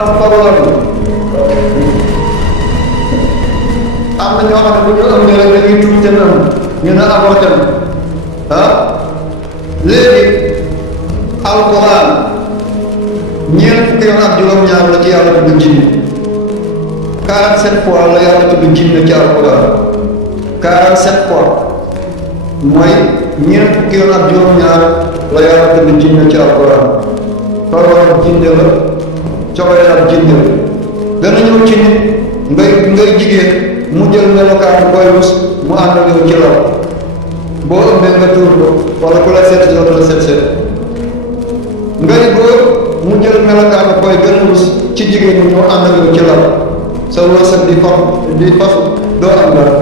Pawlan am na ñoo xam ne bu ñu ëmbee rek dañuy tuub te nan ñu ne avorté na léegi alquran ñeent fukki yoon ak juróom-ñaar la ci yàlla tudd jinne 47 fois la yàlla tudd jinne ci alquran 47 fois mooy ñeent fukki yoon ak juróom-ñaar la yàlla tudd jinne ci alquran pawlan jinne la coobare ab jinne la dana ñëw ci nit ngay jigéen mu jël melokaan booy rus mu ànd ak yow ci law boo ëmbee nga tuur ko wala ku la seet dootu la seet ngay góor mu jël melokaan booy gën a rus ci jigéen ñi ñoo ànd ak yow ci law sa wërsëg di fasu doo am dara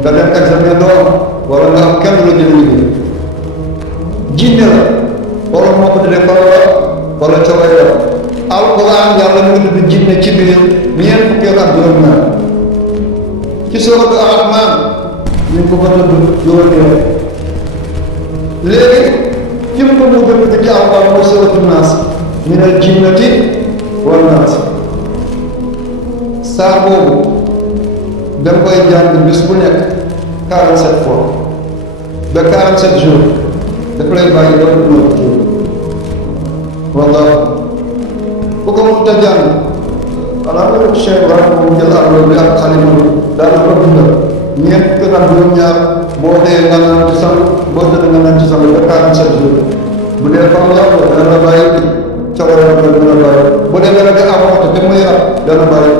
nga dem examen doo am wala nga am kenn la jël liggéey jinne la wala moo ko tuddee wala coobare la alquran yàlla mu ngi tudd jinne ci biir ñeent fukki yoon ak juróom-ñaar ci sooratu Ar-Rahmaan ñu ngi ko fa tudd juróomi yoon léegi fi mu ko mu gën ci alquran mooy sooratu Naas minal jinnati wan naas saa boobu da nga koy jàng bis bu nekk 47 fois ba 47 jours daf lay bàyyi ba mu wallahi bu ko mënut a jàng xanaa nga def Cheikh Ibrahima moom jël àll bi ak xalima bi daana ko dundal ñeent fukki ak juróom-ñaar boo xëyee nga naan ci sang boo tëdd nga naan ci sang ba 47 jours bu dee fan la dana la bàyyi coobare dana bàyyi bu dee nga avorté te muy rab dana bàyyi